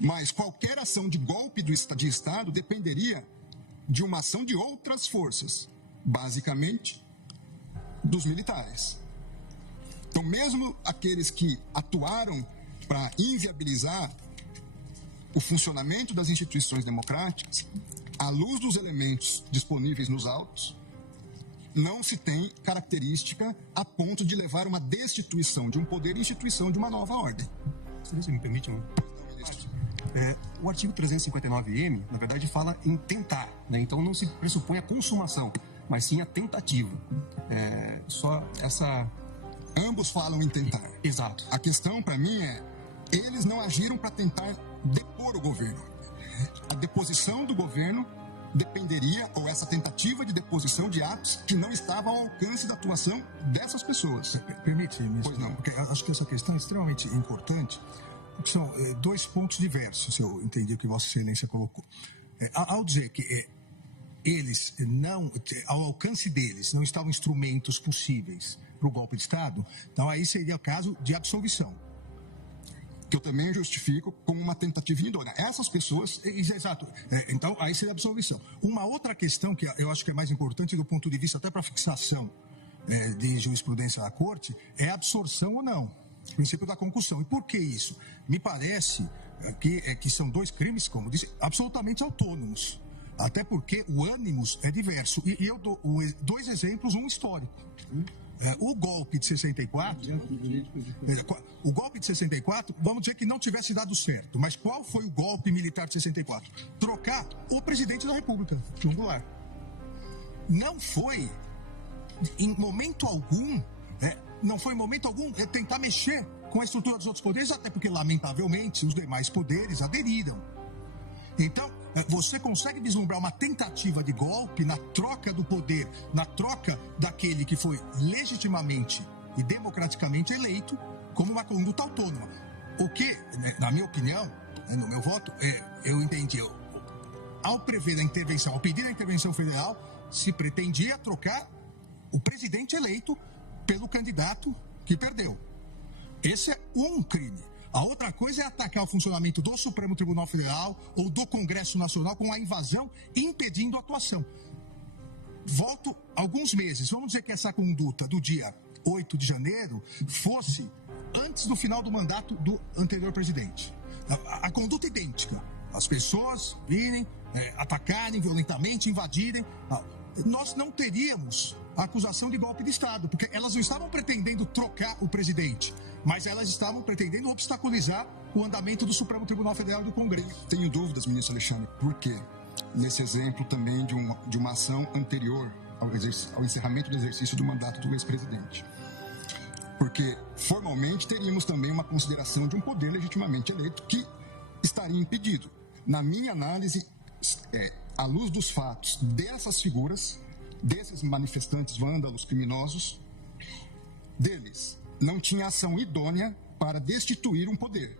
Mas qualquer ação de golpe de Estado dependeria de uma ação de outras forças, basicamente dos militares. Então, mesmo aqueles que atuaram para inviabilizar o funcionamento das instituições democráticas, à luz dos elementos disponíveis nos autos, não se tem característica a ponto de levar uma destituição de um poder e instituição de uma nova ordem. Se me permite, o artigo 359-M, na verdade, fala em tentar, né? Então não se pressupõe a consumação, mas sim a tentativa. Só essa... Ambos falam em tentar. Exato. A questão, para mim, eles não agiram para tentar depor o governo. A deposição do governo dependeria, ou essa tentativa de deposição de atos que não estavam ao alcance da atuação dessas pessoas. Permite, ministro? Pois não. Porque acho que essa questão é extremamente importante, porque são dois pontos diversos, se eu entendi o que Vossa Excelência colocou. Ao dizer que eles não, ao alcance deles, não estavam instrumentos possíveis para o golpe de Estado, então aí seria caso de absolvição. Que eu também justifico como uma tentativa indônia. Essas pessoas... Exato. Então, aí seria absolvição. Uma outra questão que eu acho que é mais importante do ponto de vista até para fixação de jurisprudência da Corte é a absorção ou não. O princípio da concussão. E por que isso? Me parece que são dois crimes, como disse, absolutamente autônomos. Até porque o ânimos é diverso. E eu dou dois exemplos, um histórico. O golpe de 64, vamos dizer que não tivesse dado certo, mas qual foi o golpe militar de 64? Trocar o presidente da República, João Goulart. Não foi, em momento algum, tentar mexer com a estrutura dos outros poderes, até porque, lamentavelmente, os demais poderes aderiram. Então, você consegue vislumbrar uma tentativa de golpe na troca do poder, na troca daquele que foi legitimamente e democraticamente eleito como uma conduta autônoma. O que, na minha opinião, no meu voto, eu entendi, ao prever a intervenção, ao pedir a intervenção federal, se pretendia trocar o presidente eleito pelo candidato que perdeu. Esse é um crime. A outra coisa é atacar o funcionamento do Supremo Tribunal Federal ou do Congresso Nacional com a invasão, impedindo a atuação. Volto alguns meses. Vamos dizer que essa conduta do dia 8 de janeiro fosse antes do final do mandato do anterior presidente. A conduta idêntica. As pessoas virem, atacarem violentamente, invadirem. Nós não teríamos a acusação de golpe de Estado, porque elas não estavam pretendendo trocar o presidente, mas elas estavam pretendendo obstaculizar o andamento do Supremo Tribunal Federal e do Congresso. Tenho dúvidas, ministro Alexandre, por quê? Nesse exemplo também de uma ação anterior ao encerramento do exercício do mandato do ex-presidente. Porque, formalmente, teríamos também uma consideração de um poder legitimamente eleito que estaria impedido. Na minha análise, à luz dos fatos dessas figuras, desses manifestantes vândalos criminosos, deles não tinha ação idônea para destituir um poder.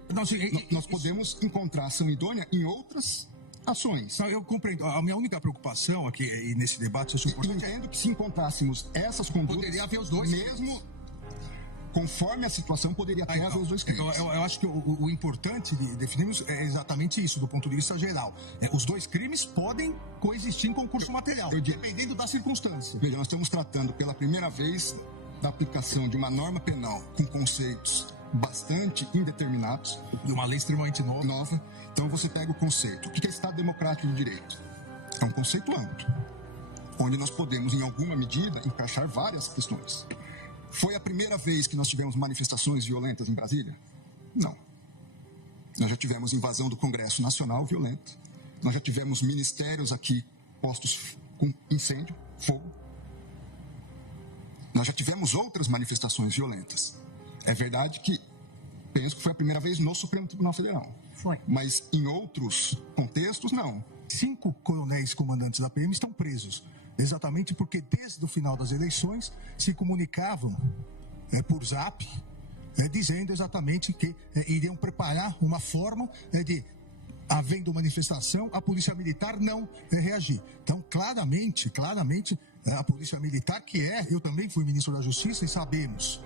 Nós podemos encontrar ação idônea em outras ações. Eu compreendo. A minha única preocupação aqui e nesse debate é entendo que se encontrássemos essas condutas, poderia haver os dois mesmo conforme a situação, poderia até haver os dois crimes. Então, eu acho que o importante de definirmos é exatamente isso, do ponto de vista geral. Os dois crimes podem coexistir em concurso material, dependendo da circunstância. Veja, nós estamos tratando pela primeira vez da aplicação de uma norma penal com conceitos bastante indeterminados. De uma lei extremamente nova. Então você pega o conceito. O que é Estado Democrático de Direito? É um conceito amplo, onde nós podemos, em alguma medida, encaixar várias questões. Foi a primeira vez que nós tivemos manifestações violentas em Brasília? Não. Nós já tivemos invasão do Congresso Nacional violenta. Nós já tivemos ministérios aqui postos com incêndio, fogo. Nós já tivemos outras manifestações violentas. É verdade que penso que foi a primeira vez no Supremo Tribunal Federal. Foi. Mas em outros contextos, não. 5 coronéis comandantes da PM estão presos. Exatamente porque desde o final das eleições se comunicavam por zap, dizendo exatamente que iriam preparar uma forma de, havendo manifestação, a Polícia Militar não reagir. Então, claramente, a Polícia Militar, eu também fui ministro da Justiça e sabemos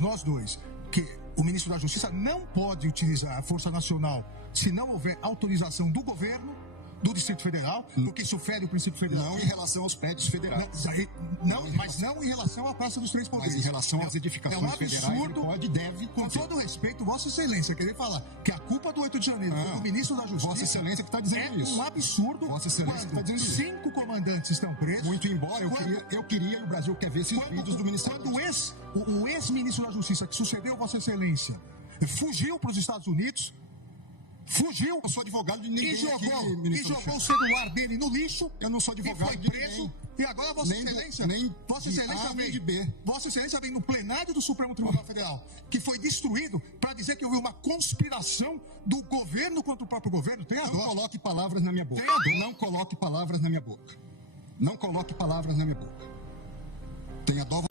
nós dois, que o ministro da Justiça não pode utilizar a Força Nacional se não houver autorização do governo do Distrito Federal, porque isso fere o princípio federal. Não em relação aos prédios federais. Mas não em relação à Praça dos Três Poderes. Mas em relação às edificações federais, ele pode e deve... Com todo respeito, Vossa Excelência, querer falar que a culpa do 8 de janeiro foi do ministro da Justiça... Vossa Excelência que está dizendo isso. É um absurdo. Vossa Excelência que está dizendo isso. 5 comandantes estão presos. Muito embora, eu queria e o Brasil quer ver esses vídeos do Ministério da Justiça. O ex-ministro da Justiça, que sucedeu Vossa Excelência, fugiu para os Estados Unidos... Fugiu, eu sou advogado de ninguém e jogou o celular dele no lixo. Eu não sou advogado de preso. E agora Vossa Excelência vem no plenário do Supremo Tribunal Federal, que foi destruído, para dizer que houve uma conspiração do governo contra o próprio governo. Tem Não coloque palavras na minha boca. Não coloque palavras na minha boca. Não coloque palavras na minha boca. Tenha dó.